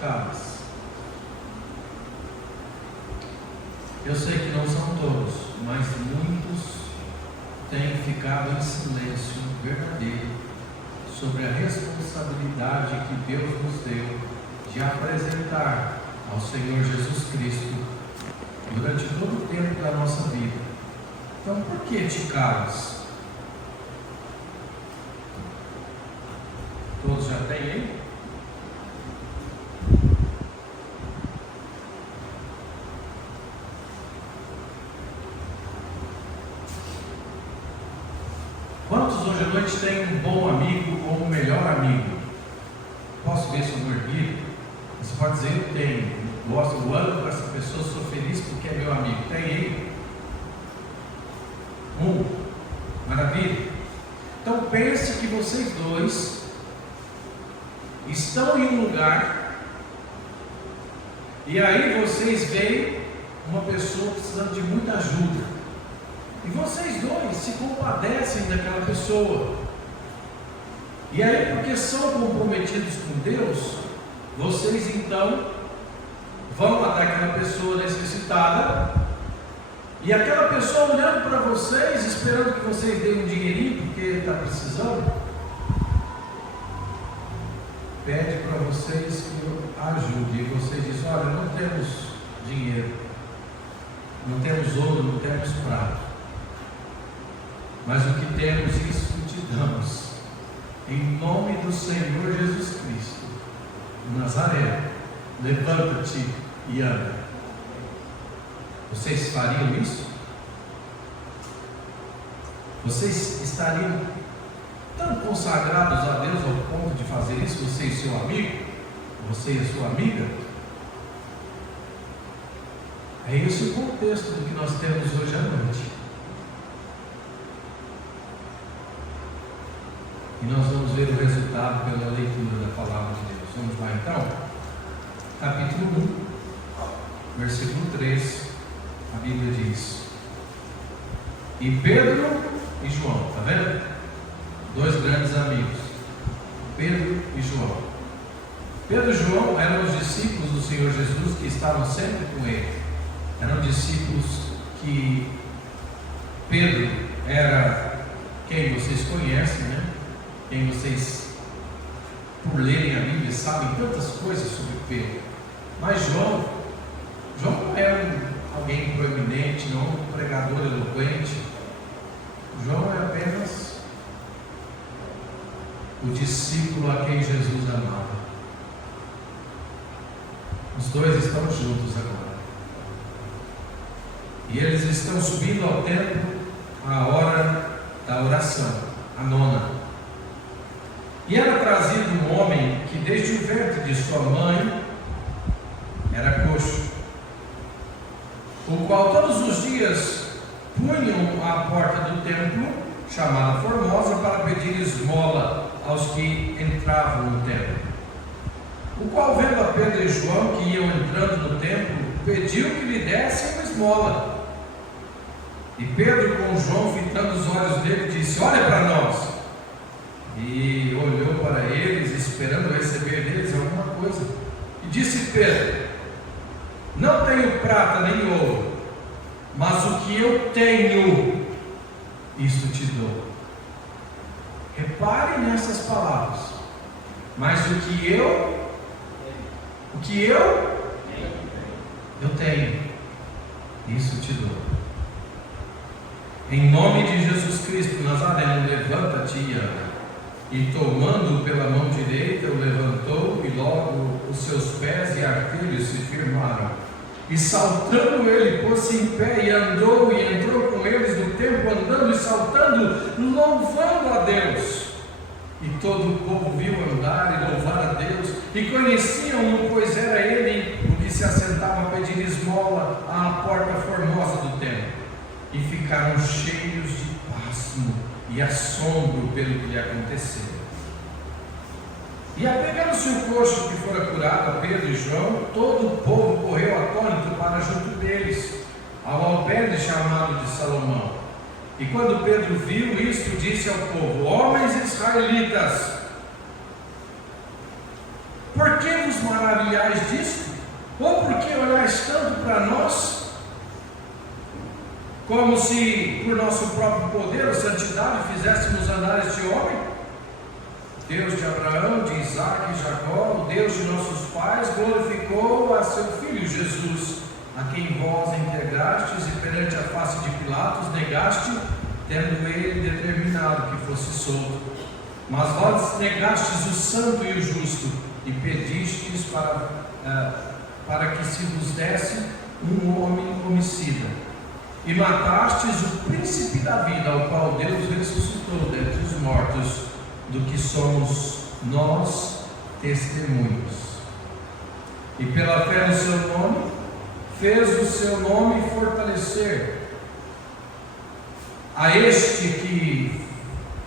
calas? Eu sei que não são todos, mas muitos têm ficado em silêncio verdadeiro sobre a responsabilidade que Deus nos deu de apresentar ao Senhor Jesus Cristo durante todo o tempo da nossa vida. Então, por que te calas? Todos já têm aí? Quantos hoje à noite têm um bom amigo ou um melhor amigo? Posso ver sobre o erguido? Você pode dizer: eu tenho, gosto, eu amo com essa pessoa, sou feliz porque é meu amigo. Tem ele? Maravilha. Então pense que vocês dois estão em um lugar e aí vocês veem uma pessoa precisando de muita ajuda. E vocês dois se compadecem daquela pessoa. E aí, porque são comprometidos com Deus, vocês então vão até aquela pessoa necessitada. E aquela pessoa olhando para vocês, esperando que vocês deem um dinheirinho, porque ele está precisando, pede para vocês que eu ajude. E vocês dizem: olha, não temos dinheiro, não temos ouro, não temos prata, mas o que temos, isso te damos, em nome do Senhor Jesus Cristo, Nazaré, levanta-te e anda. Vocês fariam isso? Vocês estariam tão consagrados a Deus ao ponto de fazer isso, você e seu amigo, você e a sua amiga? É esse o contexto do que nós temos hoje à noite. E nós vamos ver o resultado pela leitura da palavra de Deus. Vamos lá então? Capítulo 1, versículo 3, a Bíblia diz: e Pedro e João, está vendo? Dois grandes amigos, Pedro e João. Pedro e João eram os discípulos do Senhor Jesus que estavam sempre com ele. Eram discípulos que Pedro era quem vocês conhecem, né? Quem vocês, por lerem a Bíblia, sabem tantas coisas sobre Pedro. Mas João não é alguém proeminente, não um pregador eloquente. João é apenas o discípulo a quem Jesus amava. Os dois estão juntos agora. E eles estão subindo ao templo à hora da oração, a nona. E era trazido um homem que desde o ventre de sua mãe era coxo, o qual todos os dias punham à porta do templo, chamada Formosa, para pedir esmola aos que entravam no templo. O qual, vendo a Pedro e João que iam entrando no templo, pediu que lhe dessem uma esmola. E Pedro, com João fitando os olhos dele, disse: olha para nós. E olhou para eles, esperando receber deles alguma coisa. E disse Pedro: não tenho prata nem ouro, mas o que eu tenho, isso te dou. Repare nessas palavras. Mas o que eu tenho, isso te dou. Em nome de Jesus Cristo Nazareno, levanta-te e anda. E tomando-o pela mão direita, o levantou, e logo os seus pés e artelhos se firmaram. E saltando ele, pôs-se em pé e andou, e entrou com eles no templo, andando e saltando, louvando a Deus. E todo o povo viu andar e louvar a Deus, e conheciam-no, pois era ele o que se assentava a pedir esmola à porta formosa do templo. E ficaram cheios de pasmo e assombro pelo que lhe aconteceu. E apegando-se o coxo que fora curado a Pedro e João, todo o povo correu atônito para junto deles, ao alpendre chamado de Salomão. E quando Pedro viu isto, disse ao povo: homens israelitas, Por que vos maravilhais disto? Ou por que olhais tanto para nós, como se por nosso próprio poder ou santidade fizéssemos andar este homem? Deus de Abraão, de Isaac e Jacó, o Deus de nossos pais, glorificou a seu Filho Jesus, a quem vós entregastes e perante a face de Pilatos negaste, tendo ele determinado que fosse solto. Mas vós negastes o santo e o justo, e pedistes para que se vos desse um homem homicida. E matastes o príncipe da vida, ao qual Deus ressuscitou dentre os mortos, do que somos nós testemunhos. E pela fé no seu nome, fez o seu nome fortalecer. A este que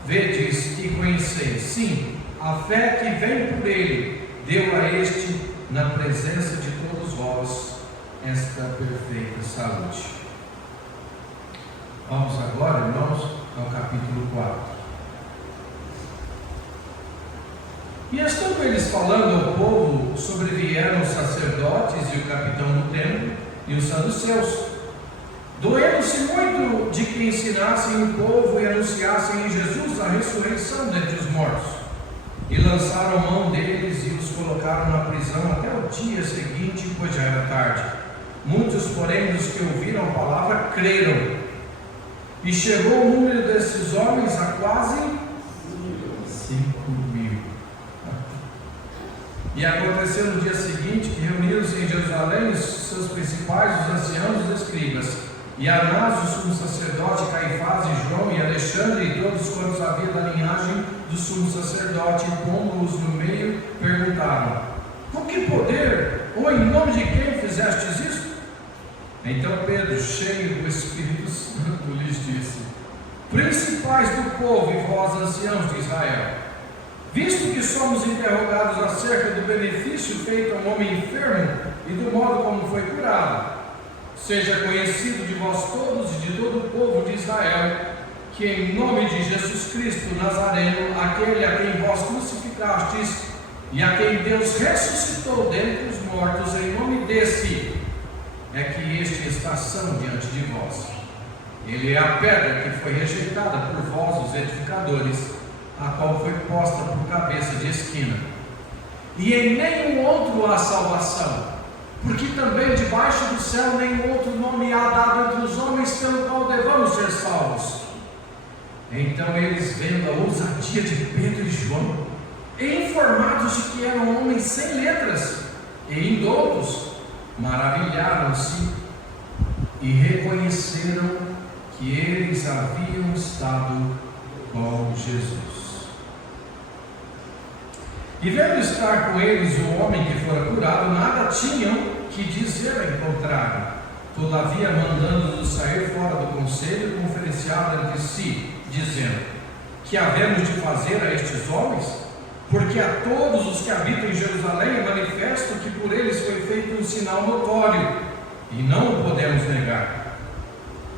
vedes e conheceis, sim, a fé que vem por ele, deu a este, na presença de todos vós, esta perfeita saúde. Vamos agora, irmãos, ao capítulo 4. E estando eles falando ao povo, sobrevieram os sacerdotes e o capitão do templo e os saduceus, doendo-se muito de que ensinassem o povo e anunciassem em Jesus a ressurreição dentre os mortos. E lançaram mão deles e os colocaram na prisão até o dia seguinte, pois já era tarde. Muitos, porém, dos que ouviram a palavra, creram. E chegou o número desses homens a quase 5.000. E aconteceu no dia seguinte que reuniram-se em Jerusalém os seus principais, os anciãos, os escribas, e Anás, o sumo sacerdote, Caifás e João e Alexandre e todos quantos havia da linhagem do sumo sacerdote, pondo-os no meio, perguntaram: com que poder, ou em nome de quem fizestes isto? Então Pedro, cheio do Espírito Santo, lhes disse: principais do povo e vós, anciãos de Israel, visto que somos interrogados acerca do benefício feito a um homem enfermo e do modo como foi curado, seja conhecido de vós todos e de todo o povo de Israel, que em nome de Jesus Cristo Nazareno, aquele a quem vós crucificastes e a quem Deus ressuscitou dentre os mortos, em nome desse é que este está são diante de vós. Ele é a pedra que foi rejeitada por vós, os edificadores, a qual foi posta por cabeça de esquina. E em nenhum outro há salvação, porque também debaixo do céu nenhum outro nome há dado entre os homens pelo qual devamos ser salvos. Então eles, vendo a ousadia de Pedro e João, e informados de que eram homens sem letras e indoutos, maravilharam-se e reconheceram que eles haviam estado com Jesus. E vendo estar com eles o homem que fora curado, nada tinham que dizer em contrário. Todavia, mandando-os sair fora do conselho, conferenciavam entre si, dizendo: que havemos de fazer a estes homens? Porque a todos os que habitam em Jerusalém é manifesto que por eles foi feito um sinal notório, e não o podemos negar.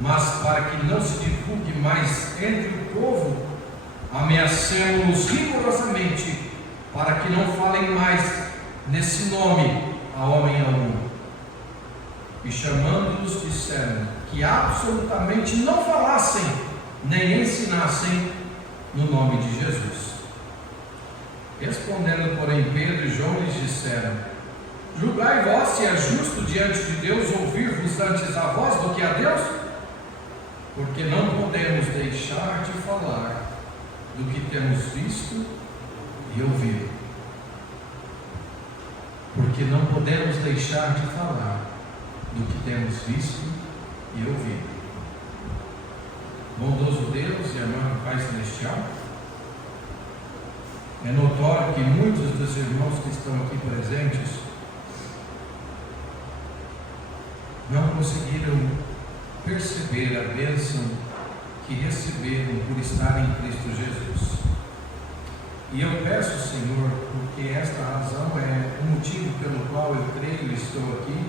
Mas para que não se divulgue mais entre o povo, ameacemos-los rigorosamente, para que não falem mais nesse nome a homem algum. E chamando-os, disseram que absolutamente não falassem, nem ensinassem no nome de Jesus. Respondendo, porém, Pedro e João lhes disseram: julgai vós se é justo diante de Deus ouvir-vos antes a vós do que a Deus? Porque não podemos deixar de falar do que temos visto e ouvido. Porque não podemos deixar de falar do que temos visto e ouvido. Bondoso Deus e amado Pai Celestial, é notório que muitos dos irmãos que estão aqui presentes não conseguiram perceber a bênção que receberam por estar em Cristo Jesus. E eu peço, Senhor, porque esta razão é o motivo pelo qual eu creio e estou aqui,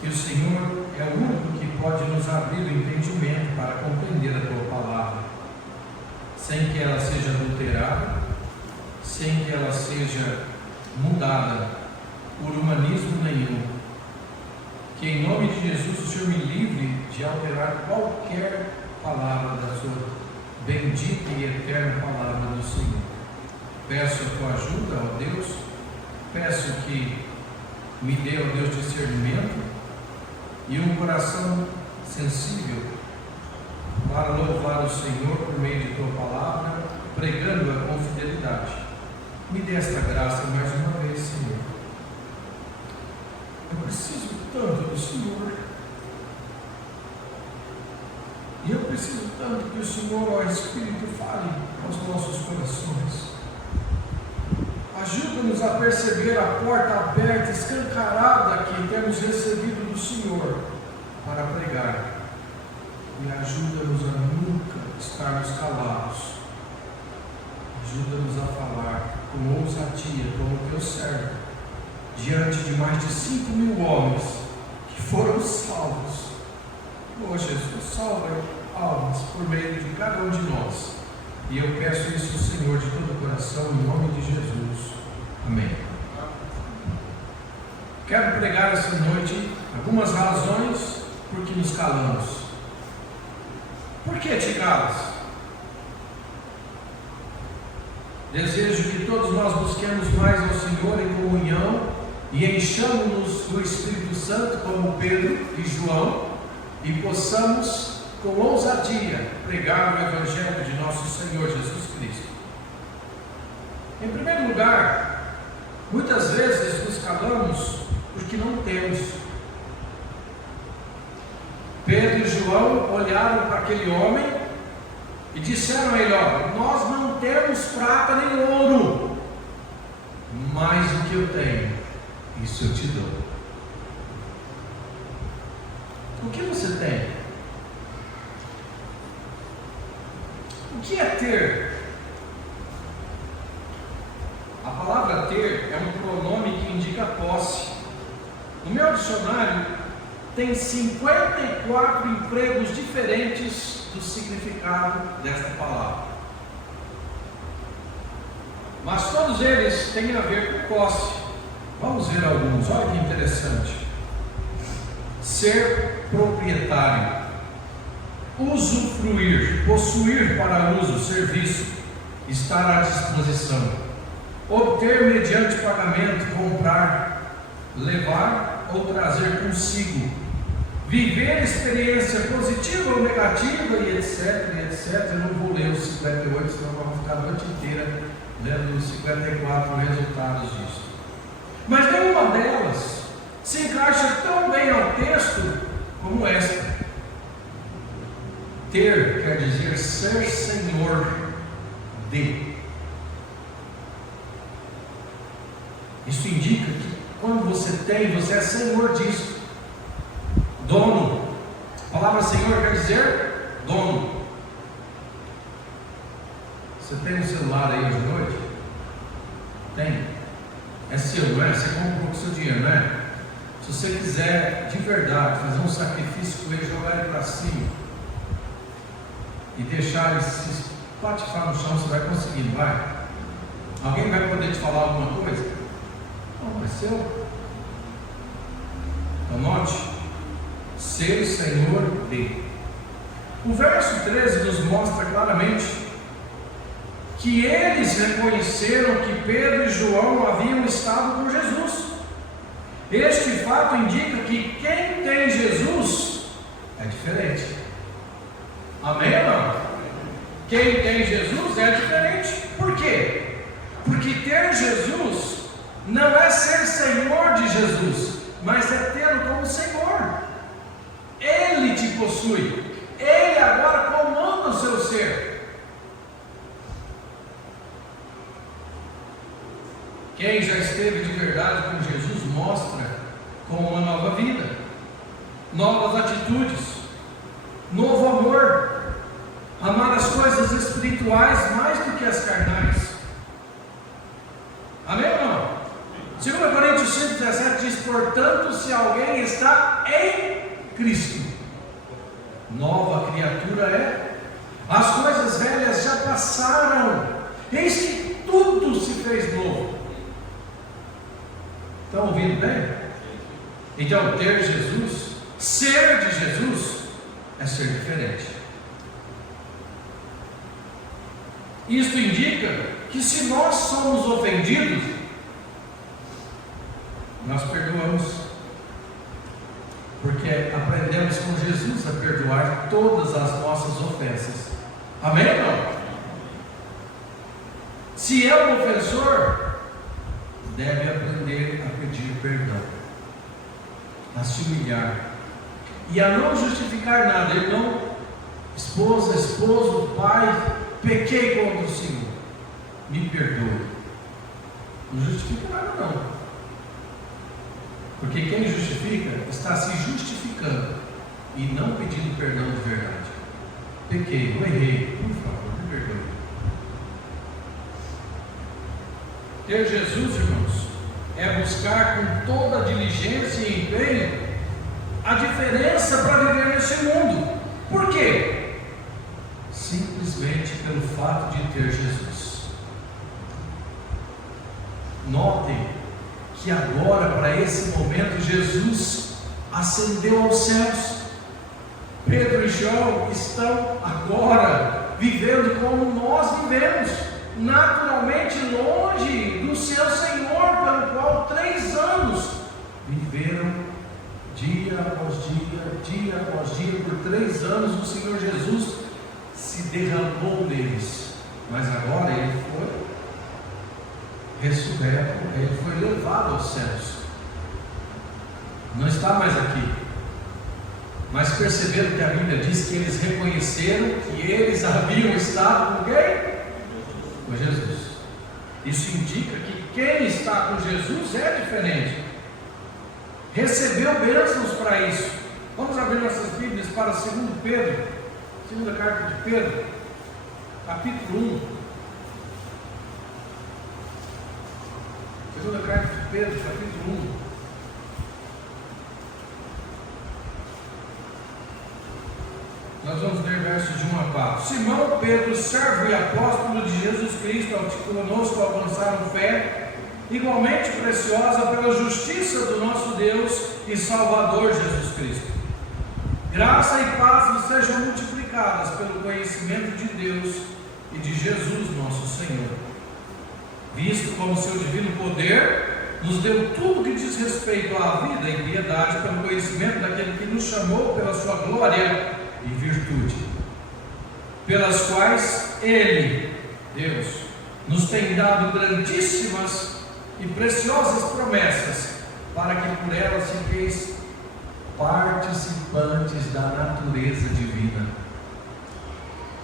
que o Senhor é o único que pode nos abrir o entendimento para compreender a Tua palavra, sem que ela seja adulterada, sem que ela seja mudada por humanismo nenhum. Que em nome de Jesus o Senhor me livre de alterar qualquer palavra da sua bendita e eterna palavra do Senhor. Peço a tua ajuda, ó Deus, peço que me dê, ó Deus, discernimento e um coração sensível para louvar o Senhor por meio de tua palavra, pregando-a com fidelidade. Me dê esta graça mais uma vez, Senhor. Eu preciso tanto do Senhor. E eu preciso tanto que o Senhor, ó Espírito, fale aos nossos corações. Ajuda-nos a perceber a porta aberta, escancarada que temos recebido do Senhor para pregar. E ajuda-nos a nunca estarmos calados. Ajuda-nos a falar com ousadia, como teu servo, diante de mais de 5.000 homens que foram salvos. Oh Jesus, salva almas por meio de cada um de nós. E eu peço isso ao Senhor de todo o coração, em nome de Jesus. Amém. Quero pregar essa noite algumas razões por que nos calamos. Por que te calas? Desejo que todos nós busquemos mais ao Senhor em comunhão e enchamos-nos do Espírito Santo, como Pedro e João, e possamos, com ousadia, pregar o Evangelho de nosso Senhor Jesus Cristo. Em primeiro lugar, muitas vezes nos calamos porque não temos. Pedro e João olharam para aquele homem e disseram a ele: ó, nós não temos prata nem ouro, mas o que eu tenho, isso eu te dou. O que você tem? O que é ter? A palavra ter é um pronome que indica posse. No meu dicionário tem 54 empregos diferentes do significado desta palavra. Mas todos eles têm a ver com posse. Vamos ver alguns, olha que interessante. Ser proprietário, usufruir, possuir para uso, serviço, estar à disposição, obter mediante pagamento, comprar, levar ou trazer consigo, viver experiência positiva ou negativa, e etc, etc. Eu não vou ler os 58, senão vamos ficar a noite inteira lendo os 54 resultados disso. Mas nenhuma delas se encaixa tão bem ao texto como esta. Ter quer dizer ser senhor de. Isso indica que quando você tem, você é senhor disso. Dono. A palavra senhor quer dizer dono. Você tem um celular aí hoje à noite? Tem? É seu, não é? Você compra com o seu dinheiro, não é? Se você quiser de verdade fazer um sacrifício com ele, jogar ele para cima e deixar ele se patifar no chão, você vai conseguir, não vai? Alguém vai poder te falar alguma coisa? Não, é seu. Então note, ser o senhor de. O verso 13 nos mostra claramente que eles reconheceram que Pedro e João haviam estado com Jesus. Este fato indica que quem tem Jesus é diferente. Amém ou não? Quem tem Jesus é diferente. Por quê? Porque ter Jesus não é ser senhor de Jesus, mas é tê-lo como Senhor. Ele te possui. Ele agora comanda o seu ser. Quem já esteve de verdade com Jesus mostra com uma nova vida, novas atitudes, novo amor, amar as coisas espirituais mais do que as carnais. Amém ou não? 2 Coríntios 5,17 diz: portanto, se alguém está em Cristo, nova criatura é. As coisas velhas já passaram, eis que tudo se fez novo. Estão ouvindo bem? Então, ter Jesus, ser de Jesus, é ser diferente. Isto indica que se nós somos ofendidos, nós perdoamos. Porque aprendemos com Jesus a perdoar todas as nossas ofensas. Amém ou não? Se é um ofensor, deve aprender a pedir perdão, a se humilhar e a não justificar nada. Irmão, esposa, esposo, pai, pequei contra o Senhor, me perdoe. Não justifica nada não. Porque quem justifica está se justificando e não pedindo perdão de verdade. Pequei, eu errei, por favor, me perdoe. Ter Jesus, irmãos, é buscar com toda a diligência e empenho a diferença para viver nesse mundo. Por quê? Simplesmente pelo fato de ter Jesus. Notem que agora, para esse momento, Jesus ascendeu aos céus. Pedro e João estão agora vivendo como nós vivemos, naturalmente longe do seu Senhor, pelo qual 3 anos viveram dia após dia após dia. Por 3 anos o Senhor Jesus se derramou neles, mas agora ele foi ressurreto, ele foi levado aos céus, não está mais aqui. Mas perceberam que a Bíblia diz que eles reconheceram que eles haviam estado com quem? Com Jesus. Isso indica que quem está com Jesus é diferente, recebeu bênçãos para isso. Vamos abrir nossas Bíblias para 2 Pedro, segunda carta de Pedro, capítulo 1. Segunda carta de Pedro, capítulo 1. Nós vamos ler versos de 1 a 4. Simão Pedro, servo e apóstolo de Jesus Cristo, ao que conosco alcançaram fé, igualmente preciosa pela justiça do nosso Deus e Salvador Jesus Cristo. Graça e paz lhes sejam multiplicadas pelo conhecimento de Deus e de Jesus nosso Senhor, visto como seu divino poder nos deu tudo que diz respeito à vida e piedade, pelo conhecimento daquele que nos chamou pela sua glória e virtude, pelas quais Ele, Deus, nos tem dado grandíssimas e preciosas promessas, para que por elas fiqueis participantes da natureza divina,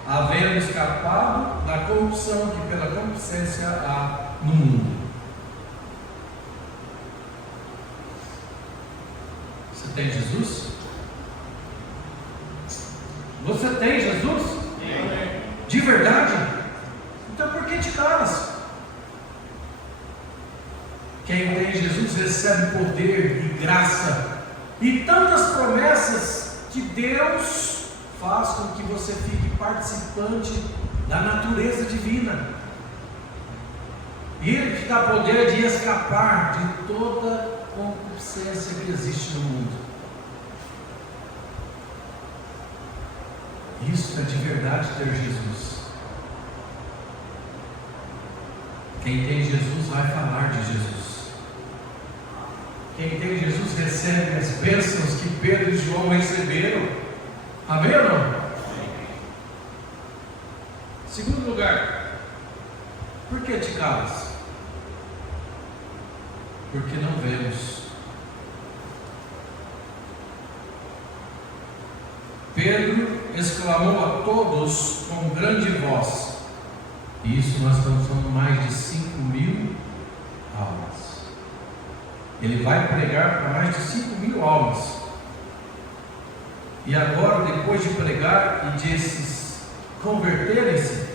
havendo escapado da corrupção que pela concupiscência há no mundo. Você tem Jesus? Você tem Jesus? Sim. De verdade? Então por que te calas? Quem tem Jesus recebe poder e graça e tantas promessas que Deus faz com que você fique participante da natureza divina. E Ele te dá poder de escapar de toda concupiscência que existe no mundo. Isso é de verdade ter Jesus. Quem tem Jesus vai falar de Jesus. Quem tem Jesus recebe as bênçãos que Pedro e João receberam. Amém ou não? Segundo lugar, por que te calas? Porque não vemos. Pedro exclamou a todos com grande voz, e isso nós estamos falando mais de 5.000 almas. Ele vai pregar para mais de 5.000 almas. E agora, depois de pregar e de esses converterem-se,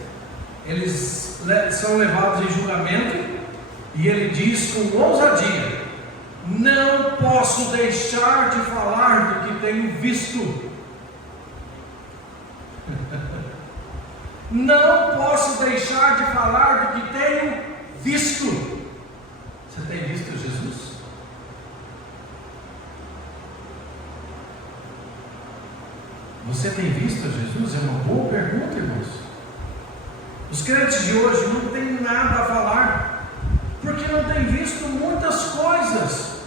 eles são levados em julgamento, e ele diz com ousadia: não posso deixar de falar do que tenho visto. Não posso deixar de falar do que tenho visto. Você tem visto Jesus? Você tem visto a Jesus? É uma boa pergunta, irmãos. Os crentes de hoje não têm nada a falar, porque não têm visto muitas coisas.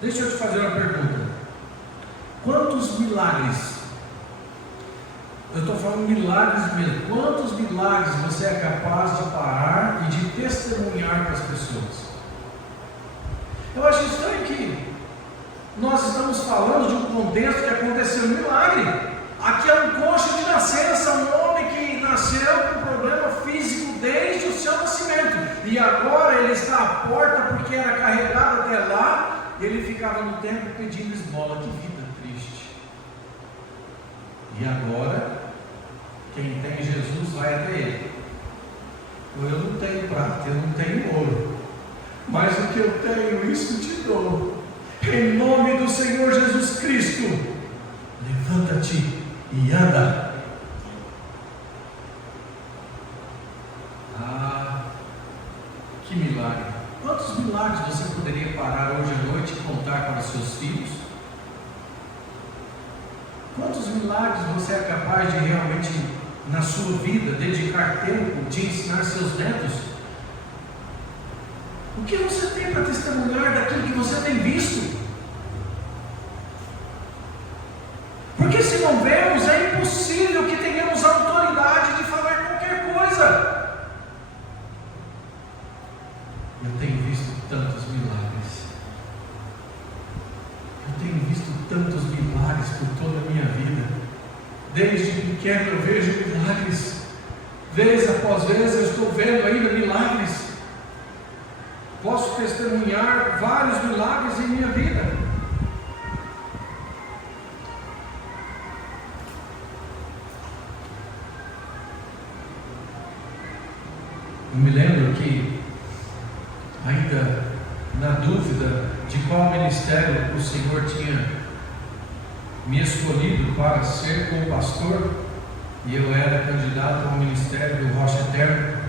Deixa eu te fazer uma pergunta. Quantos milagres, eu estou falando milagres mesmo, quantos milagres você é capaz de parar e de testemunhar para as pessoas? Eu acho estranho que nós estamos falando de um contexto que aconteceu um milagre. Aqui é um coxo de nascença, um homem que nasceu com problema físico desde o seu nascimento, e agora ele está à porta porque era carregado até lá, e ele ficava no templo pedindo esmola. Que vida triste. E agora, quem tem Jesus vai até ele. Eu não tenho prata, eu não tenho ouro, mas o que eu tenho, isso te dou. Em nome do Senhor Jesus Cristo, levanta-te e anda. Ah, que milagre! Quantos milagres você poderia parar hoje à noite e contar para os seus filhos? Quantos milagres você é capaz de realmente, na sua vida, dedicar tempo de ensinar seus netos? O que você tem para testemunhar daquilo que você tem visto? Porque se não vemos, é impossível que tenhamos autoridade de falar qualquer coisa. Eu tenho visto tantos milagres. Eu tenho visto tantos milagres por toda a minha vida. Desde pequeno eu vejo milagres. Vez após vez eu estou vendo ainda milagres. Posso testemunhar vários milagres em minha vida. Eu me lembro que, ainda na dúvida de qual ministério o Senhor tinha me escolhido para ser como pastor, e eu era candidato ao ministério do Rocha Eterno,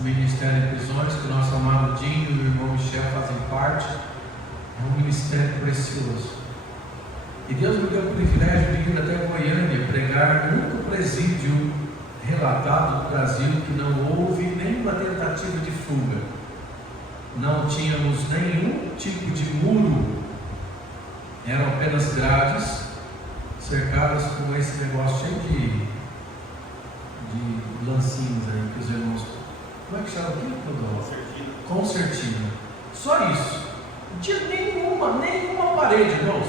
Ministério de Prisões, que o nosso amado Dinho e o irmão Michel fazem parte. É um ministério precioso. E Deus me deu o privilégio de ir até Goiânia pregar no único presídio relatado no Brasil que não houve nenhuma tentativa de fuga. Não tínhamos nenhum tipo de muro, eram apenas grades cercadas com esse negócio cheio de lancinhos aí que os irmãos. Como é que chama aqui? Concertina. Só isso. Não tinha nenhuma parede, irmãos.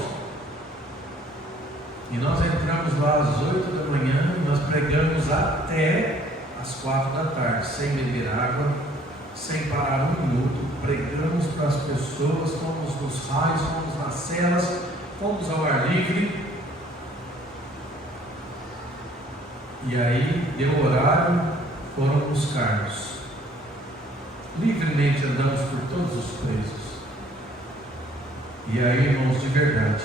E nós entramos lá às 8 da manhã e nós pregamos até às 4 da tarde, sem beber água, sem parar um minuto. Pregamos para as pessoas, fomos nos raios, fomos nas celas, fomos ao ar livre. E aí deu horário, foram buscar-nos. Livremente andamos por todos os presos. E aí, irmãos, de verdade,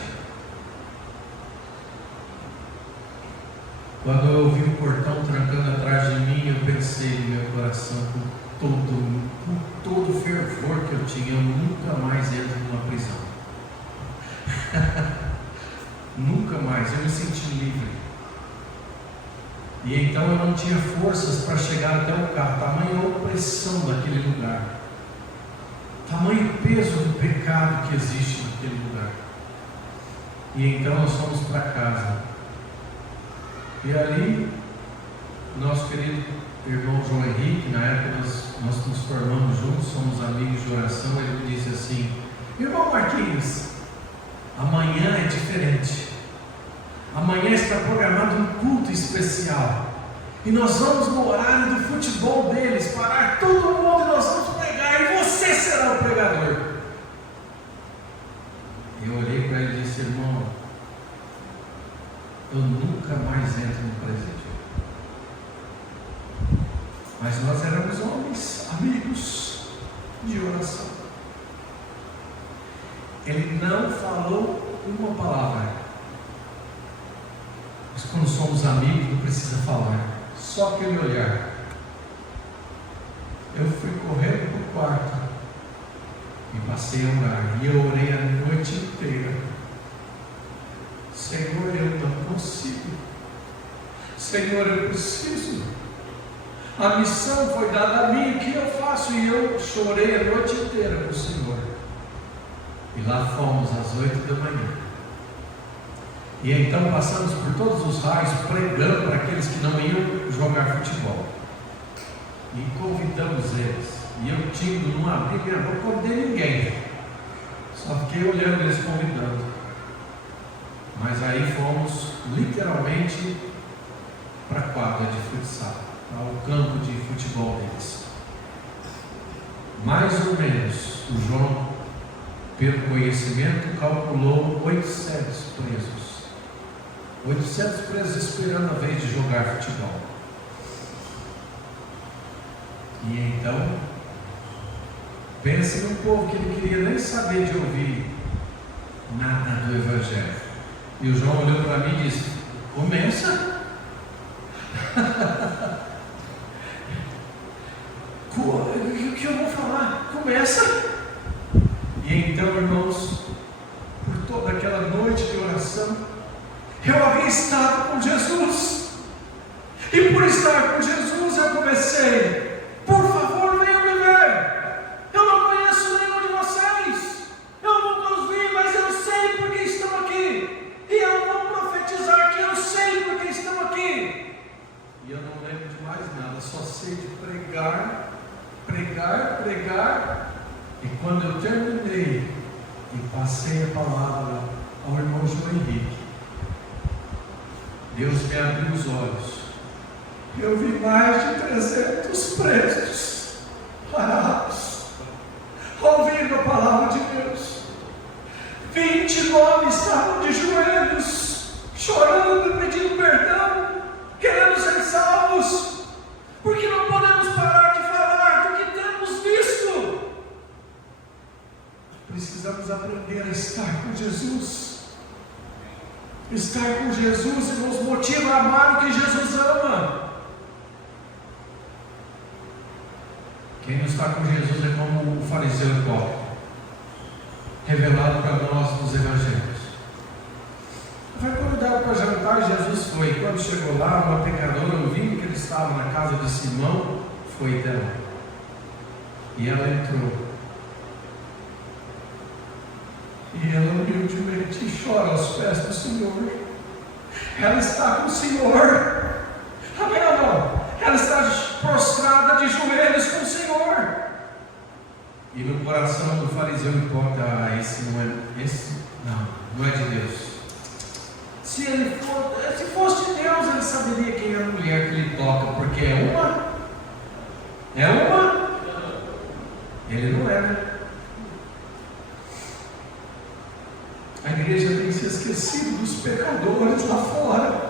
quando eu ouvi o portão trancando atrás de mim, eu pensei no meu coração, com todo o fervor que eu tinha, eu nunca mais entro numa prisão. Nunca mais, eu me senti livre. E então eu não tinha forças para chegar até o carro, tamanha opressão daquele lugar, tamanho peso do pecado que existe naquele lugar. E então nós fomos para casa. E ali, nosso querido irmão João Henrique, na época nós nos formamos juntos, somos amigos de oração, ele me disse assim: irmão Marquinhos, amanhã é diferente. Amanhã está programado um culto especial. E nós vamos no horário do futebol deles, parar todo mundo e nós vamos pregar, e você será o pregador. Eu olhei para ele e disse: irmão, eu nunca mais entro no presídio. Mas nós éramos homens, amigos de oração. Ele não falou uma palavra. Mas quando somos amigos, não precisa falar, só aquele olhar. Eu fui correndo para o quarto e passei a orar. E eu orei a noite inteira: Senhor, eu não consigo Senhor, eu preciso. A missão foi dada a mim, o que eu faço? E eu chorei a noite inteira com o Senhor. E lá fomos às 8 da manhã. E então passamos por todos os raios, pregando para aqueles que não iam jogar futebol. E convidamos eles. E eu tímido, não abri minha boca, não convidei ninguém. Só fiquei olhando eles convidando. Mas aí fomos literalmente para a quadra de futsal, ao campo de futebol deles. Mais ou menos, o João, pelo conhecimento, calculou 800 presos. 800 presos esperando a vez de jogar futebol. E então, pense num povo que não queria nem saber de ouvir nada do Evangelho. E o João olhou para mim e disse: começa. O que eu vou falar? Começa. E então, irmãos, por toda aquela noite de oração, eu havia estado com Jesus. E por estar com Jesus, eu comecei: por favor, venham me ver. Eu não conheço nenhum de vocês. Eu nunca os vi, mas eu sei porque estão aqui. E eu vou profetizar que eu sei porque estão aqui. E eu não lembro de mais nada, só sei de pregar. E quando eu terminei e passei a palavra ao irmão João Henrique, Deus me abriu os olhos. Eu vi mais de 300 presos parados, ouvindo a palavra de Deus. 29 estavam de joelhos, chorando, pedindo perdão, querendo ser salvos, porque não podemos parar de falar do que temos visto. Precisamos aprender a estar com Jesus. Estar com Jesus nos motiva a amar o que Jesus ama. Quem não está com Jesus é como o fariseu hipócrita, revelado para nós nos evangelhos. Foi convidado para jantar, Jesus foi. Quando chegou lá, uma pecadora, ouvindo que ele estava na casa de Simão, foi até lá. E ela entrou. E ela humildemente chora aos pés do Senhor. Ela está com o Senhor. Amém ou não? Ela está prostrada de joelhos com o Senhor. E no coração do fariseu hipócrita: esse não é de Deus. Se fosse de Deus, ele saberia quem é a mulher que ele toca, porque é uma? Ele não é, né? A igreja tem se esquecido dos pecadores lá fora.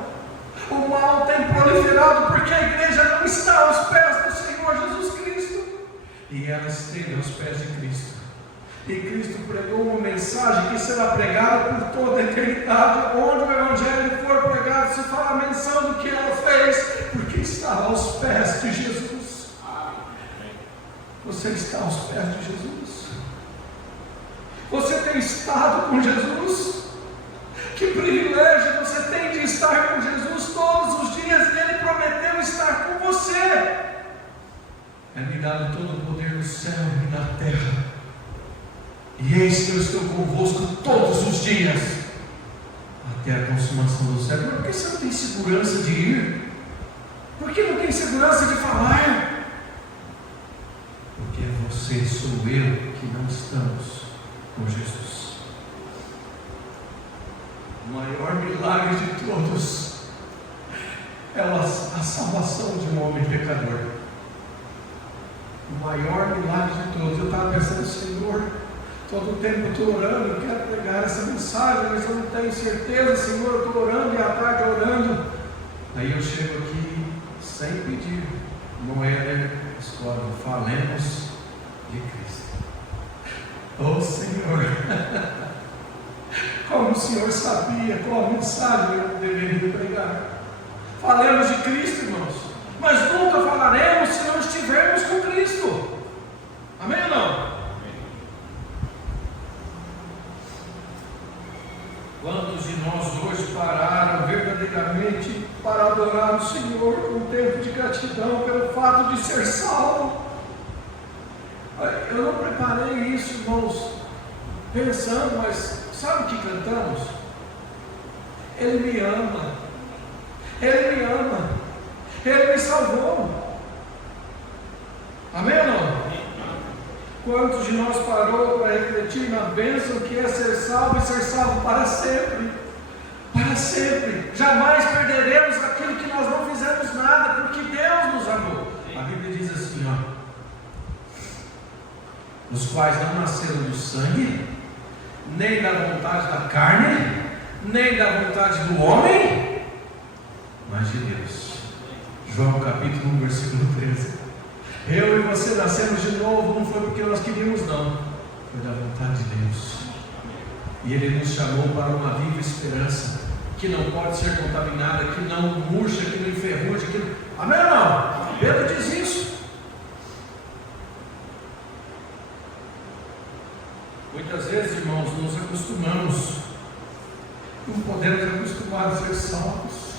O mal tem proliferado porque a igreja não está aos pés do Senhor Jesus Cristo. E ela esteve aos pés de Cristo. E Cristo pregou uma mensagem que será pregada por toda a eternidade. Onde o Evangelho for pregado, se fala a menção do que ela fez, porque estava aos pés de Jesus. Você está aos pés de Jesus? Você tem estado com Jesus? Que privilégio você tem de estar com Jesus todos os dias, e Ele prometeu estar com você. É-me dado todo o poder no céu e na terra, e eis que eu estou convosco todos os dias, até a consumação do século. Por que você não tem segurança de ir? Por que não tem segurança de falar? Porque é você e sou eu que não estamos com Jesus. O maior milagre de todos é a salvação de um homem pecador. O maior milagre de todos. Eu estava pensando: Senhor, todo o tempo eu estou orando, eu quero pregar essa mensagem, mas eu não tenho certeza. Senhor, eu estou orando e à tarde orando. Aí eu chego aqui sem pedir. Moeda, escola, falemos de Cristo. Oh Senhor, como o Senhor sabia qual mensagem eu deveria pregar. Falemos de Cristo, irmãos, mas nunca falaremos se não estivermos com Cristo. Amém ou não? Quantos de nós hoje pararam verdadeiramente para adorar o Senhor com um tempo de gratidão pelo fato de ser salvo. Eu não preparei isso, irmãos, pensando, mas sabe o que cantamos? Ele me ama, Ele me ama, Ele me salvou. Amém ou não? Quantos de nós parou para refletir na bênção que é ser salvo e ser salvo para sempre? Para sempre. Jamais perderemos aquilo que nós não fizemos nada, porque Deus nos amou. A Bíblia diz assim, os quais não nasceram do sangue, nem da vontade da carne, nem da vontade do homem, mas de Deus. João capítulo 1, versículo 13. Eu e você nascemos de novo, não foi porque nós queríamos, não, foi da vontade de Deus. E Ele nos chamou para uma viva esperança, que não pode ser contaminada, que não murcha, que não enferruja, que não... Amém ou não? Pedro diz isso. Muitas vezes, irmãos, nos acostumamos, não podemos acostumar a ser salvos.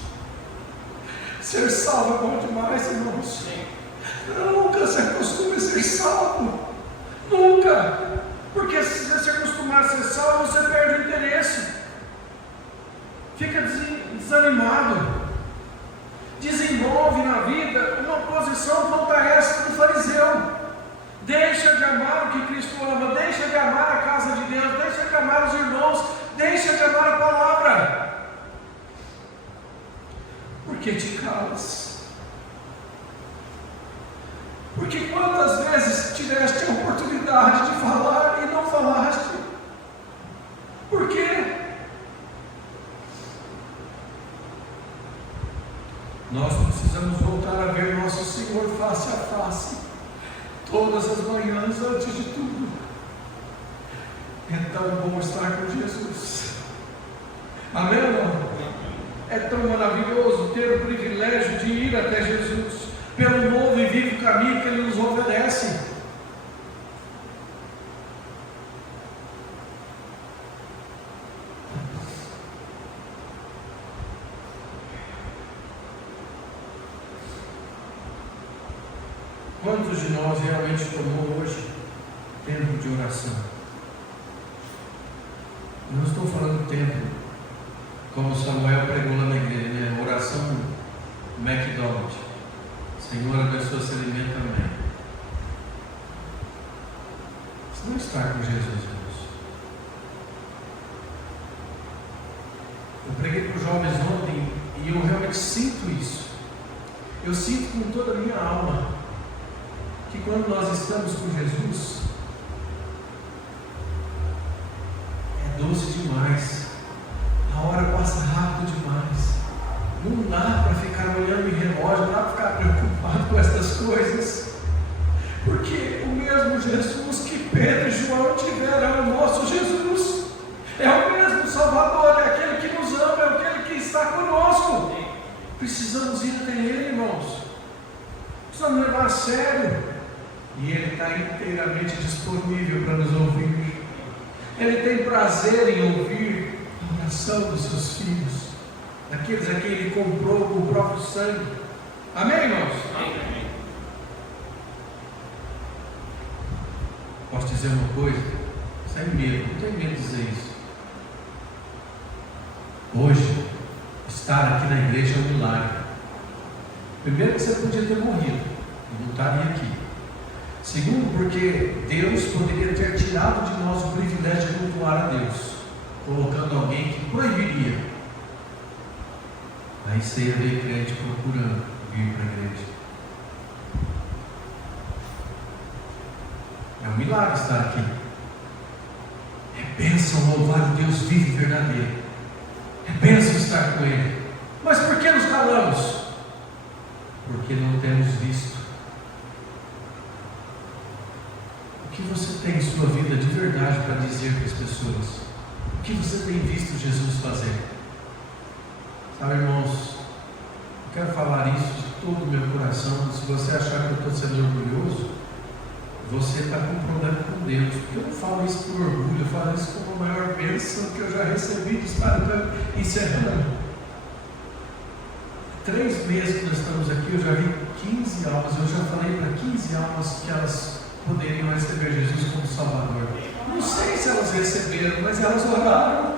Ser salvo é bom demais, irmãos. Nunca se acostume a ser salvo. Nunca. Porque se você se acostumar a ser salvo, você perde o interesse. Fica desanimado. Desenvolve na vida uma posição quanto a essa do fariseu. Deixa de amar o que Cristo ama. Deixa de amar a casa de Deus. Deixa de amar os irmãos. Deixa de amar a palavra. Porque te calas. Porque quantas vezes tiveste a oportunidade de falar e não falaste? Por quê? Nós precisamos voltar a ver nosso Senhor face a face, todas as manhãs antes de tudo. É tão bom estar com Jesus. Amém ou não? É tão maravilhoso ter o privilégio de ir até Jesus, pelo novo e vivo caminho que Ele nos oferece. Quantos de nós realmente tomou hoje tempo de oração? Não estou falando tempo como Samuel pregou lá na igreja, né? Oração McDonald's. Senhor, abençoa esse alimento também. Isso não está com Jesus, irmãos. Eu preguei para os jovens ontem e eu realmente sinto isso. Eu sinto com toda a minha alma que quando nós estamos com Jesus, é doce demais. A hora passa rápido demais. Não dá para ficar olhando em relógio, não dá para ficar preocupado com essas coisas. Porque o mesmo Jesus que Pedro e João tiveram é o nosso Jesus. É o mesmo Salvador, é aquele que nos ama, é aquele que está conosco. Precisamos ir até Ele, irmãos. Precisamos levar a sério. E Ele está inteiramente disponível para nos ouvir. Ele tem prazer em ouvir a oração dos seus filhos, daqueles a quem Ele comprou com o próprio sangue. Amém, irmãos? Amém. Posso dizer uma coisa? Sem medo, não tenho medo de dizer isso. Hoje, estar aqui na igreja é um milagre. Primeiro, que você podia ter morrido e não estaria aqui. Segundo, porque Deus poderia ter tirado de nós o privilégio de cultuar a Deus, colocando alguém que proibiria. Aí você ia ver crente procurando vir para a igreja. É um milagre estar aqui. É bênção louvar o Deus vivo e verdadeiro. É bênção estar com Ele. Mas por que nos calamos? Porque não temos visto. O que você tem em sua vida de verdade para dizer para as pessoas? O que você tem visto Jesus fazer? Sabe, irmãos, eu quero falar isso de todo o meu coração. Se você achar que eu estou sendo orgulhoso, você está com um problema com Deus. Porque eu não falo isso por orgulho, eu falo isso como a maior bênção que eu já recebi de estar encerrando. 3 meses que nós estamos aqui, eu já vi 15 almas. Eu já falei para 15 almas que elas poderiam receber Jesus como Salvador. Não sei se elas receberam, mas elas oraram.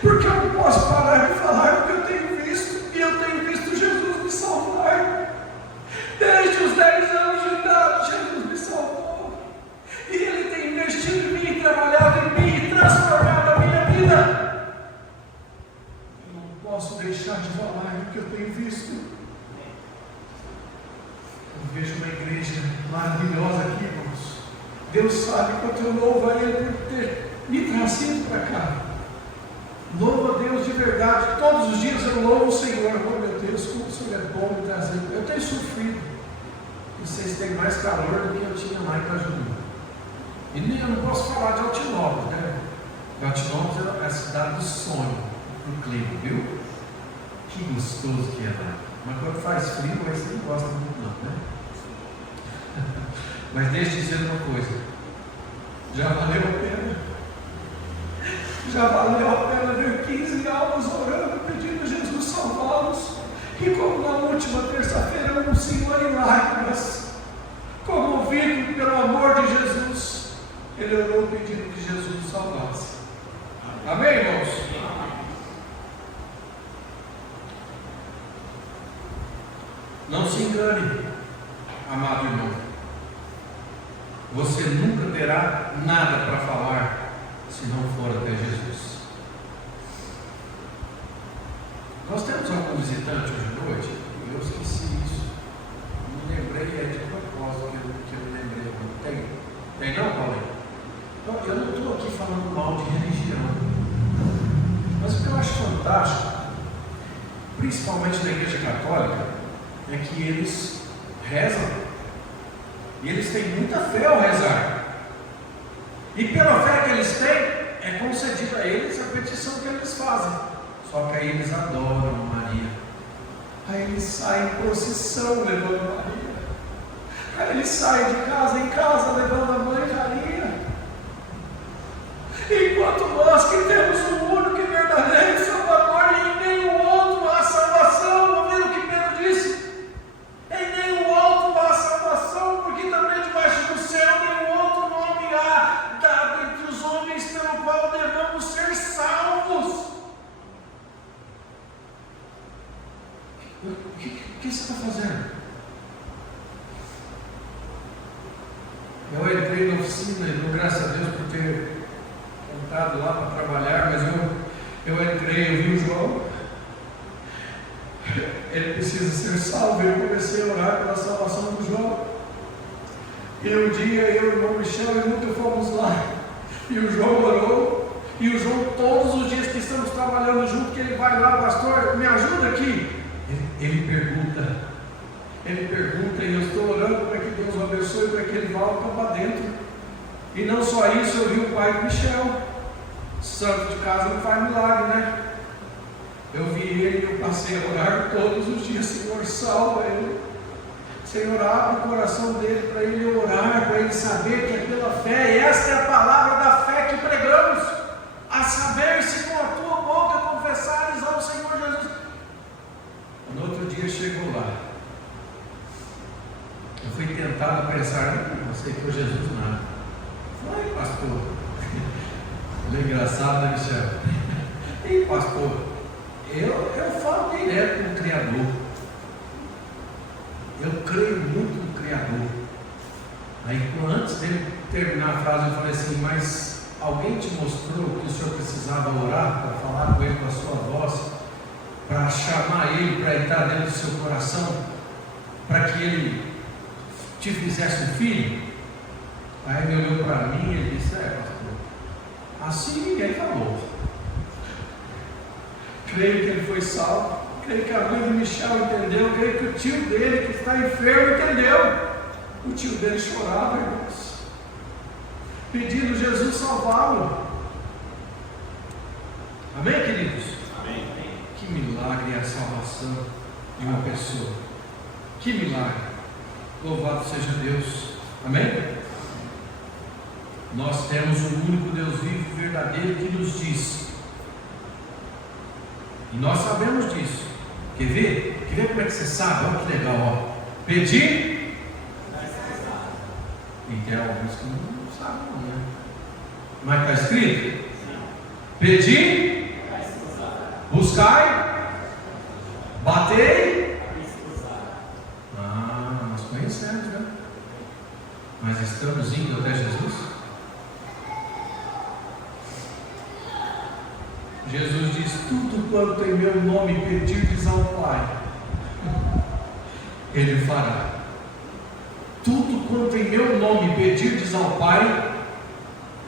Porque eu não posso parar de falar do que eu tenho visto. E eu tenho visto Jesus me salvar. Desde os 10 anos de idade, Jesus me salvou. E Ele tem investido em mim, trabalhado em mim e transformado a minha vida. Eu não posso deixar de falar do que eu tenho visto. Eu vejo uma igreja maravilhosa aqui, irmãos. Deus sabe quanto eu louvo a Ele por ter me trazido para cá. Louvo a Deus de verdade. Todos os dias eu louvo o Senhor. Oh meu Deus, como o Senhor é bom me trazer. Eu tenho sofrido. Vocês têm mais calor do que eu tinha lá em Cajuru. E eu não posso falar de Altinópolis, né? Altinópolis é a cidade do sonho, do clima, viu? Que gostoso que é lá. Mas quando faz frio, aí você não gosta muito não, né? Mas deixa eu dizer uma coisa. Já valeu a pena. Já valeu a pena ver 15 almas orando, pedindo Jesus salvá-los. E como na última terça-feira eu o Senhor em lágrimas, comovido pelo amor de Jesus, ele orou pedindo que Jesus o salvasse. Amém, irmãos? Não se engane, amado irmão. Você nunca terá nada para falar se não for até Jesus. Nós temos algum visitante hoje à noite? Eu esqueci isso. Me lembrei, é de propósito que eu me lembrei. Tem não, Paulinho? Eu não estou aqui falando mal de religião. Mas o que eu acho fantástico, principalmente na Igreja Católica, é que eles rezam. E eles têm muita fé ao rezar. E pela fé que eles têm, é concedida a eles a petição que eles fazem. Só que aí eles adoram Maria. Aí eles saem em procissão levando Maria. Aí eles saem de casa em casa levando a mãe Maria. Enquanto nós que temos um único e verdadeiro Salvador, e em nenhum outro há salvação. Ouviram o que Pedro disse? Em nenhum outro há salvação, porque também debaixo do céu nenhum outro nome há dado entre os homens pelo qual devemos ser salvos. O que você está fazendo? Eu entrei na oficina e dou graças a Deus por ter entrado lá para trabalhar, mas eu entrei, eu vi o João. Ele precisa ser salvo. Eu comecei a orar pela salvação do João. E um dia eu e o irmão Michel e nunca fomos lá. E o João orou. E o João, todos os dias que estamos trabalhando junto, que ele vai lá, pastor, me ajuda aqui. Ele pergunta e eu estou orando para que Deus o abençoe, para que ele volte para dentro. E não só isso, eu vi o pai do Michel. Santo de casa não faz milagre, né? Eu vi ele e eu passei a orar todos os dias. Senhor, salva ele. Senhor, abre o coração dele para ele orar, para ele saber que é pela fé. E esta é a palavra da fé que pregamos. A saber, se com a tua boca confessares ao Senhor Jesus. No outro dia chegou lá. Eu fui tentado a pensar, não aceitou Jesus nada. Foi, pastor. Ele é engraçado, né, Michel? E pastor, eu falo direto com o Criador. Eu creio muito no Criador. Aí antes dele terminar a frase, eu falei assim, mas alguém te mostrou que o senhor precisava orar para falar com ele com a sua voz, para chamar ele, para entrar dentro do seu coração, para que ele te fizesse um filho? Aí ele olhou para mim e ele disse, pastor, assim ninguém falou. Creio que ele foi salvo, creio que a mãe do Michel entendeu, creio que o tio dele que está enfermo entendeu. O tio dele chorava, irmãos, pedindo Jesus salvá-lo. Amém, queridos? Amém. Que milagre é a salvação de uma pessoa. Que milagre. Louvado seja Deus. Amém? Nós temos um único Deus vivo e verdadeiro que nos diz, e nós sabemos disso, Quer ver? Quer ver como é que você sabe? Olha que legal, ó. Pedir. E tem alguns que não sabem, não, né? Mas está escrito? Pedir. Buscai. Batei. Nós conhecemos, né? Mas estamos indo até Jesus? Jesus diz: tudo quanto em meu nome pedirdes ao Pai, Ele fará. Tudo quanto em meu nome pedirdes ao Pai,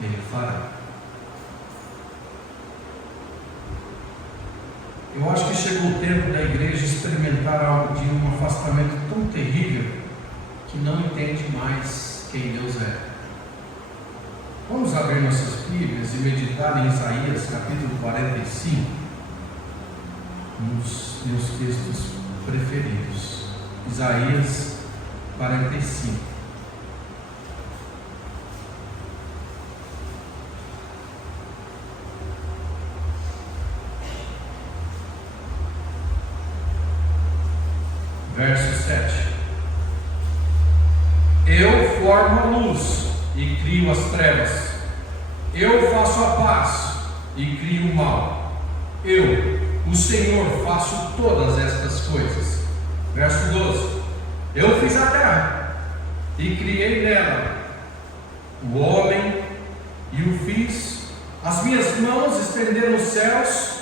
Ele fará. Eu acho que chegou o tempo da igreja experimentar algo de um afastamento tão terrível que não entende mais quem Deus é. Vamos abrir nossas Bíblias e meditar em Isaías capítulo 45, um dos meus textos preferidos. Isaías 45. Verso 7. Eu formo a luz e crio as trevas. Eu faço a paz e crio o mal. Eu, o Senhor, faço todas estas coisas. Verso 12. Eu fiz a terra e criei nela o homem e o fiz. As minhas mãos estenderam os céus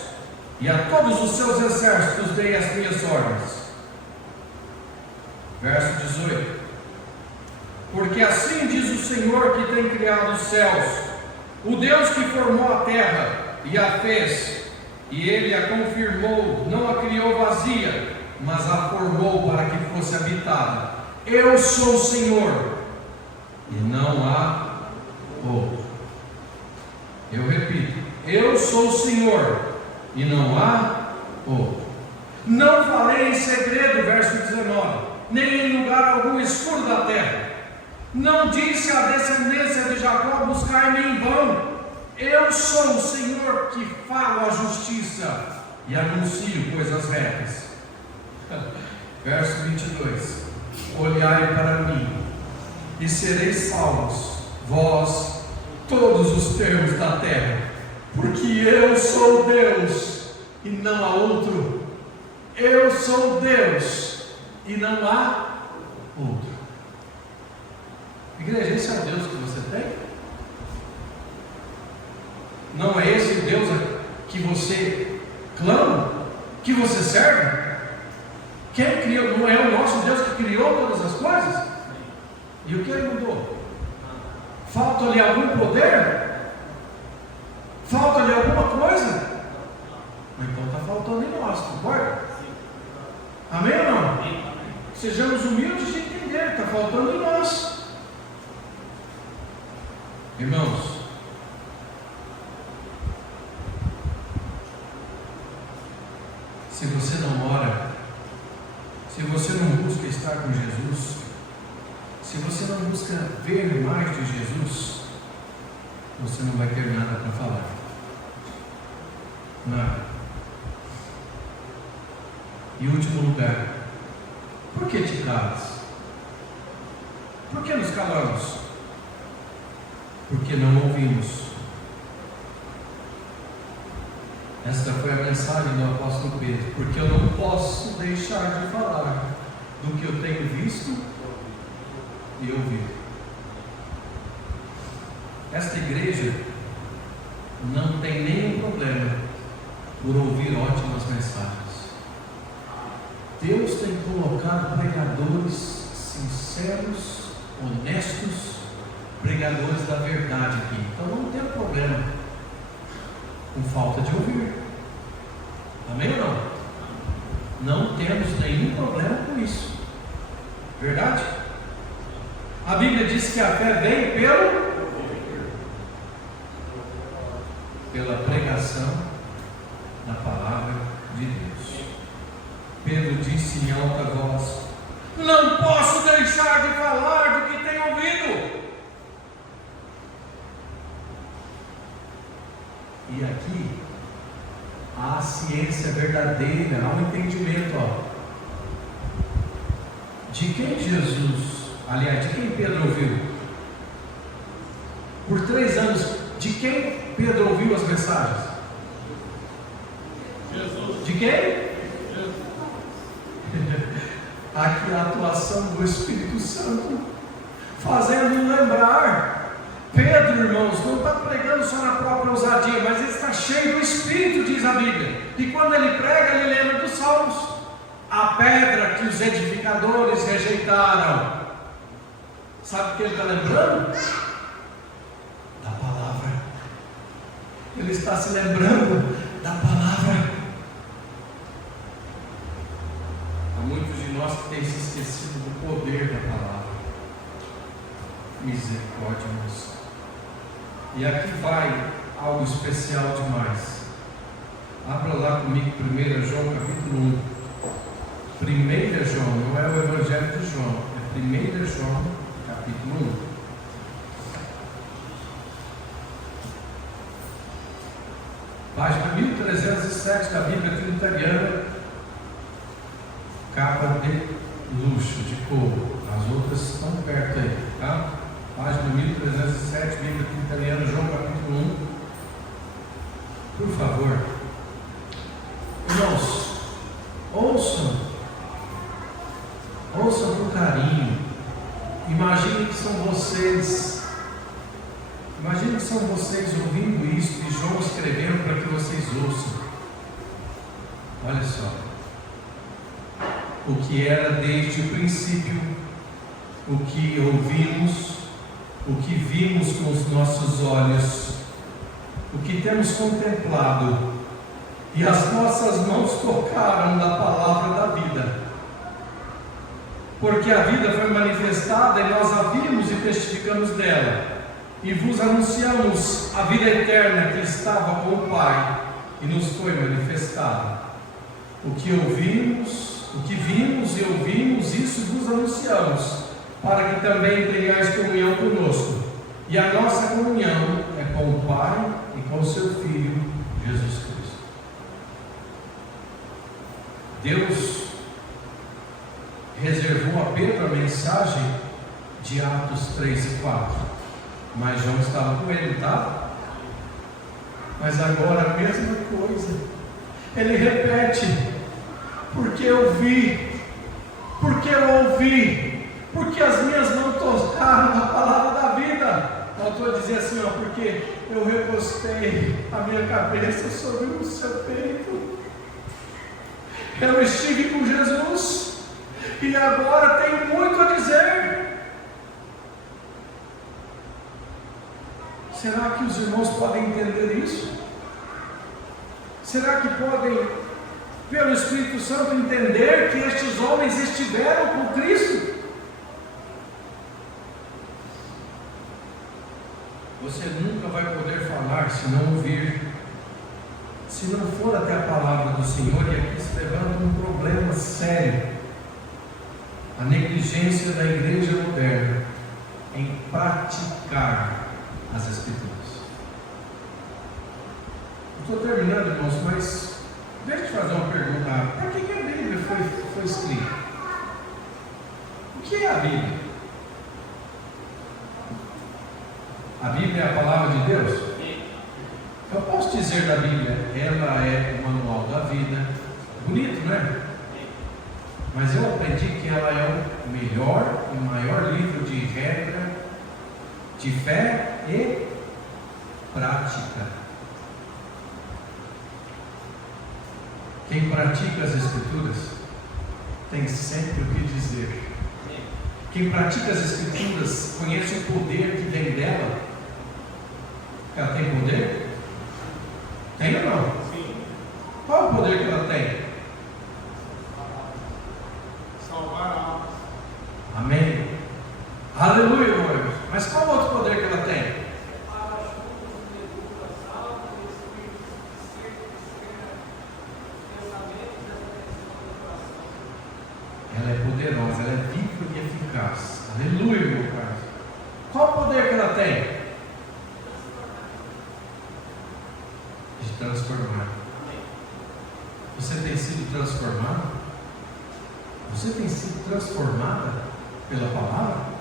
e a todos os seus exércitos dei as minhas ordens. Verso 18. Porque assim diz o Senhor que tem criado os céus, o Deus que formou a terra e a fez, e Ele a confirmou, não a criou vazia, mas a formou para que fosse habitada. Eu sou o Senhor, e não há outro. Eu repito, eu sou o Senhor, e não há outro. Não falei em segredo, verso 19, nem em lugar algum escuro da terra. Não disse à descendência de Jacó: buscai-me em vão. Eu sou o Senhor que falo a justiça e anuncio coisas retas. Verso 22. Olhai para mim e sereis salvos, vós, todos os termos da terra, porque eu sou Deus e não há outro. Eu sou Deus e não há outro. Igreja, esse é o Deus que você tem? Não é esse o Deus que você clama? Que você serve? Quem criou? Não é o nosso Deus que criou todas as coisas? E o que Ele mudou? Falta-lhe algum poder? Falta-lhe alguma coisa? Então está faltando em nós, concorda? Amém ou não? Sejamos humildes de entender, está faltando em nós. Irmãos, se você não ora, se você não busca estar com Jesus, se você não busca ver mais de Jesus, você não vai ter nada para falar. Nada. Em último lugar, por que te calas? Por que nos calamos? Porque não ouvimos. Esta foi a mensagem do apóstolo Pedro. Porque eu não posso deixar de falar do que eu tenho visto e ouvido. Esta igreja não tem nenhum problema por ouvir ótimas mensagens. Deus tem colocado pregadores sinceros, honestos, pregadores da verdade aqui. Então não tem problema com falta de ouvir. Amém ou não? Não temos nenhum problema com isso. Verdade? A Bíblia diz que a fé vem pela pregação da palavra de Deus. Pedro disse em alta voz: não posso deixar de falar do que tenho ouvido. E aqui à ciência verdadeira, ao entendimento, de quem Jesus, aliás, de quem Pedro ouviu? Por 3 anos, de quem Pedro ouviu as mensagens? Jesus. De quem? Jesus. Aqui a atuação do Espírito Santo, fazendo lembrar. Pedro, irmãos, não está pregando só na própria ousadia, mas ele está cheio do Espírito, diz a Bíblia. E quando ele prega, ele lembra dos Salmos. A pedra que os edificadores rejeitaram. Sabe o que ele está lembrando? Da palavra. Ele está se lembrando da palavra. Há muitos de nós que têm se esquecido do poder da palavra. Misericórdia, irmãos. E aqui vai algo especial demais. Abra lá comigo 1 João capítulo 1. 1 João, não é o Evangelho de João, é 1 João capítulo 1. Página 1307 da Bíblia Trinitariana, capa de luxo, de couro. As outras estão perto aí, tá? Página 1307, Bíblia Trinitariana, João capítulo 1. Por favor, irmãos, ouçam com carinho. Imaginem que são vocês ouvindo isso e João escrevendo para que vocês ouçam. Olha só, o que era desde o princípio, o que ouvimos, o que vimos com os nossos olhos, o que temos contemplado e as nossas mãos tocaram da palavra da vida. Porque a vida foi manifestada e nós a vimos e testificamos dela, e vos anunciamos a vida eterna que estava com o Pai e nos foi manifestada. O que vimos e ouvimos, isso vos anunciamos, para que também tenhais comunhão conosco. E a nossa comunhão é com o Pai e com o seu Filho, Jesus Cristo. Deus reservou a Pedro a mensagem de Atos 3 e 4, mas João estava com ele, tá? Mas agora a mesma coisa, ele repete: porque eu vi, porque eu ouvi, porque as minhas mãos tocaram na palavra da vida. Eu estou a dizer assim, porque eu recostei a minha cabeça sobre o seu peito, eu estive com Jesus, e agora tenho muito a dizer. Será que os irmãos podem entender isso? Será que podem, pelo Espírito Santo, entender que estes homens estiveram com Cristo? Você nunca vai poder falar se não ouvir, se não for até a palavra do Senhor. E aqui se levanta um problema sério: a negligência da igreja moderna em praticar as Escrituras. Estou terminando, irmãos, mas deixa eu te fazer uma pergunta. Para que a Bíblia foi escrita? O que é a Bíblia? A Bíblia é a palavra de Deus? Eu posso dizer da Bíblia, ela é o manual da vida. Bonito, não é? Mas eu aprendi que ela é o melhor e maior livro de regra, de fé e prática. Quem pratica as Escrituras tem sempre o que dizer. Quem pratica as Escrituras conhece o poder que vem dela. Ela tem poder? Tem ou não? Sim. Qual é o poder que ela tem? Salvar almas. Amém. Aleluia, irmãos. Mas qual é o outro poder que ela tem? Ela é poderosa, ela é viva e eficaz. Aleluia, meu Pai. Qual o poder que ela tem? De transformar. Você tem sido transformado? Você tem sido transformada pela palavra?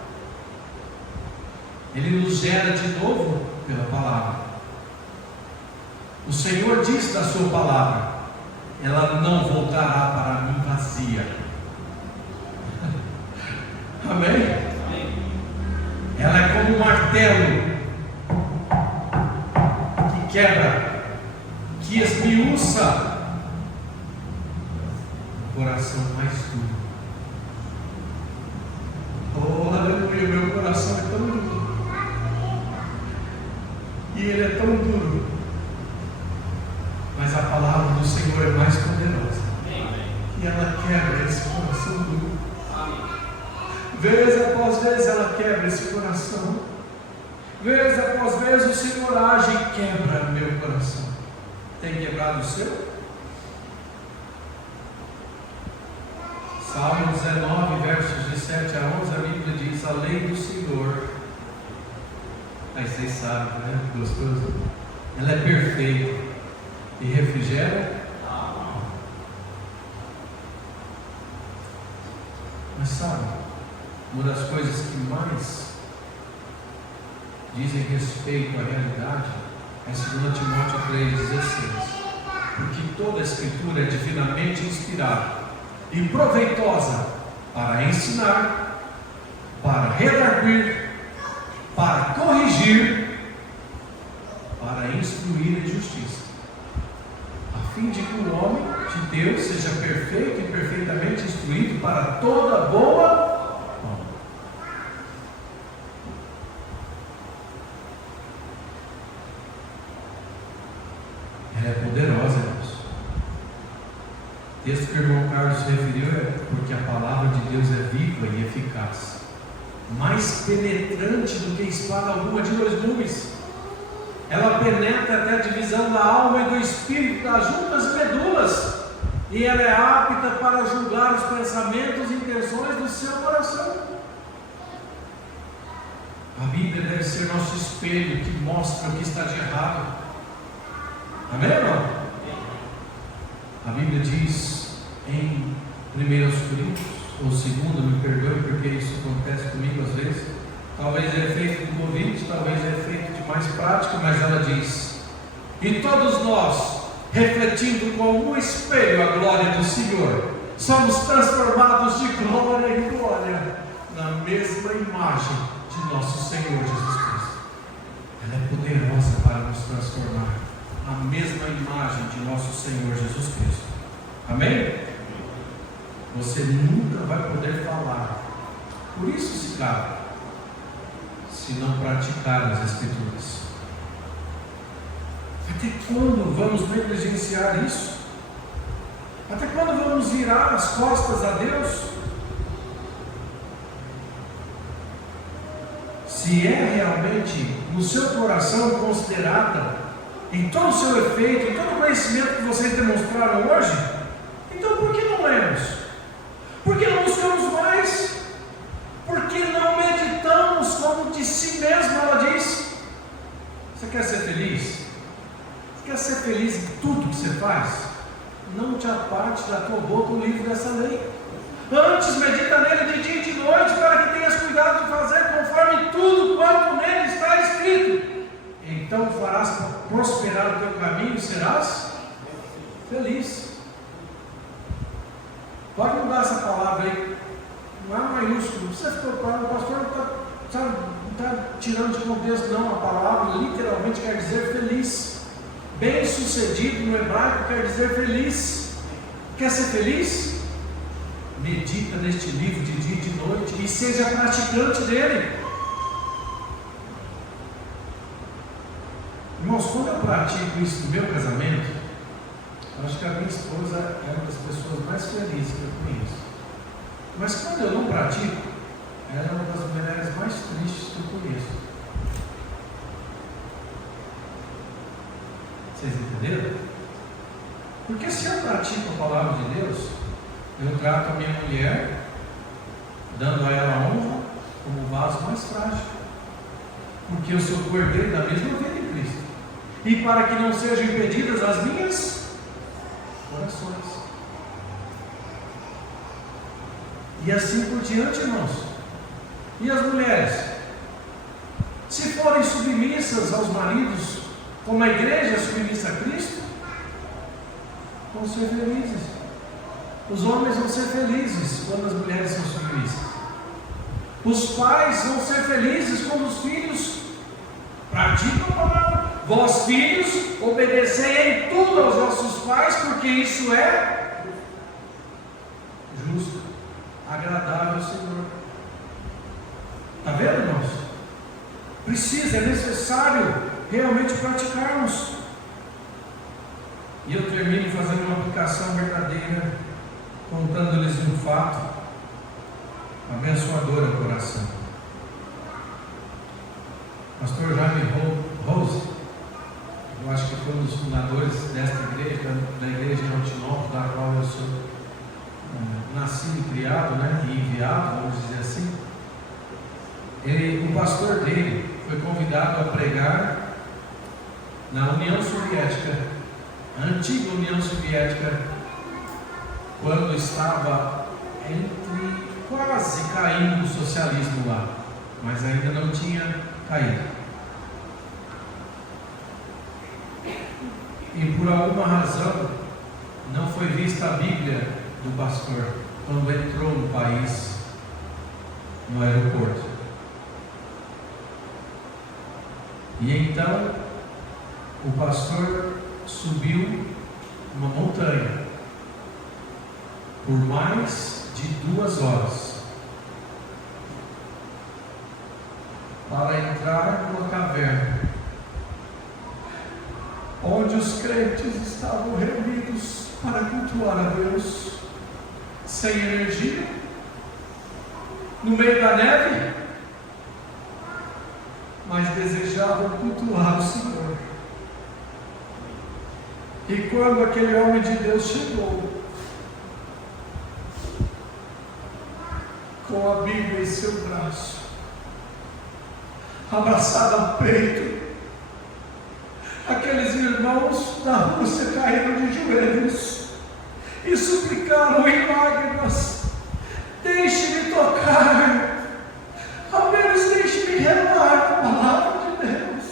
Ele nos gera de novo pela palavra. O Senhor diz da sua palavra: ela não voltará para mim vazia. Amém? Ela é como um martelo que quebra, que esmiuça o coração mais duro. Oh, aleluia, meu coração é tão duro. E ele é tão duro. Mas a palavra do Senhor é mais poderosa. E ela quebra esse coração duro. Vez após vez ela quebra esse coração. Vez após vez o Senhor age e quebra meu coração. Tem quebrado o seu? Salmo 19, versos de 7 a 11, a Bíblia diz: a lei do Senhor, aí vocês sabem, né? Gostoso. Ela é perfeita e refrigera. Mas sabe, uma das coisas que mais dizem respeito à realidade é 2 Timóteo 3,16. Porque toda a Escritura é divinamente inspirada e proveitosa para ensinar, para redarguir, para corrigir, para instruir em justiça, a fim de que o homem de Deus seja perfeito e perfeitamente instruído para toda boa obra. Ela é poderosa, irmãos. O texto que o irmão Carlos se referiu é porque a palavra de Deus é viva e eficaz, mais penetrante do que espada alguma de dois gumes. Ela penetra até a divisão da alma e do espírito, das juntas e medulas, e ela é apta para julgar os pensamentos e intenções do seu coração. A Bíblia deve ser nosso espelho que mostra o que está de errado. Amém ou não? A Bíblia diz em 1 Coríntios, ou 2, me perdoe porque isso acontece comigo às vezes, talvez é efeito do convite, talvez é efeito de mais prática, mas ela diz: e todos nós, refletindo como um espelho a glória do Senhor, somos transformados de glória em glória na mesma imagem de nosso Senhor Jesus Cristo. Ela é poderosa para nos transformar a mesma imagem de nosso Senhor Jesus Cristo. Amém? Você nunca vai poder falar. Por isso se cala, se não praticar as Escrituras. Até quando vamos negligenciar isso? Até quando vamos virar as costas a Deus? Se é realmente no seu coração considerada, em todo o seu efeito, em todo o conhecimento que vocês demonstraram hoje, então por que não lemos? Por que não buscamos mais? Por que não meditamos como de si mesmo ela diz? Você quer ser feliz? Você quer ser feliz em tudo que você faz? Não te aparte da tua boca o livro dessa lei. Antes medita nele de dia e de noite, para que tenhas cuidado de fazer conforme tudo quanto nele está escrito. Então farás prosperar o teu caminho e serás feliz. Pode mudar essa palavra aí, não é maiúsculo. Você ficou claro, o pastor não está tirando de contexto, não. A palavra literalmente quer dizer feliz. Bem-sucedido no hebraico quer dizer feliz. Quer ser feliz? Medita neste livro de dia e de noite e seja praticante dele. Irmãos, quando eu pratico isso no meu casamento, eu acho que a minha esposa é uma das pessoas mais felizes que eu conheço. Mas quando eu não pratico, ela é uma das mulheres mais tristes que eu conheço. Vocês entenderam? Porque se eu pratico a palavra de Deus, eu trato a minha mulher, dando a ela honra, como o vaso mais frágil. Porque eu sou cordeiro da mesma vida em Cristo. E para que não sejam impedidas as minhas corações. E assim por diante, irmãos. E as mulheres? Se forem submissas aos maridos, como a igreja é submissa a Cristo, vão ser felizes. Os homens vão ser felizes quando as mulheres são submissas. Os pais vão ser felizes quando os filhos praticam a palavra. Vós, filhos, obedecei em tudo aos vossos pais, porque isso é justo, agradável ao Senhor. Está vendo, irmãos? Precisa, é necessário realmente praticarmos. E eu termino fazendo uma aplicação verdadeira, contando-lhes um fato abençoador ao coração. Pastor Jaime Rose, eu acho que foi um dos fundadores desta igreja, da igreja em Altinópolis, da qual eu sou nascido e criado, e enviado, vamos dizer assim. O pastor dele foi convidado a pregar na União Soviética, a antiga União Soviética, quando estava quase caindo o socialismo lá, mas ainda não tinha caído. E por alguma razão não foi vista a Bíblia do pastor quando entrou no país, no aeroporto. E então o pastor subiu uma montanha por mais de 2 horas para entrar numa caverna onde os crentes estavam reunidos para cultuar a Deus, sem energia, no meio da neve, mas desejavam cultuar o Senhor. E quando aquele homem de Deus chegou, com a Bíblia em seu braço, abraçado ao peito, aqueles irmãos da Rússia caíram de joelhos e suplicaram em lágrimas: deixe-me tocar, ao menos deixe-me relar a palavra de Deus,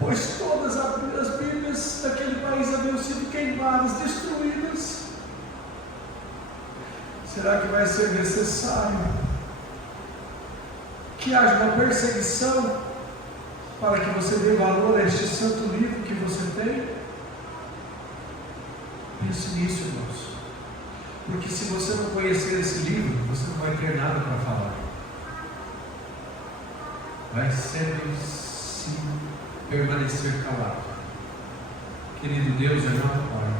pois todas as Bíblias daquele país haviam sido queimadas, destruídas. Será que vai ser necessário que haja uma perseguição para que você dê valor a este santo livro que você tem? Pense nisso, irmãos. Porque se você não conhecer esse livro, você não vai ter nada para falar. Vai sempre se permanecer calado. Querido Deus, é nosso Pai,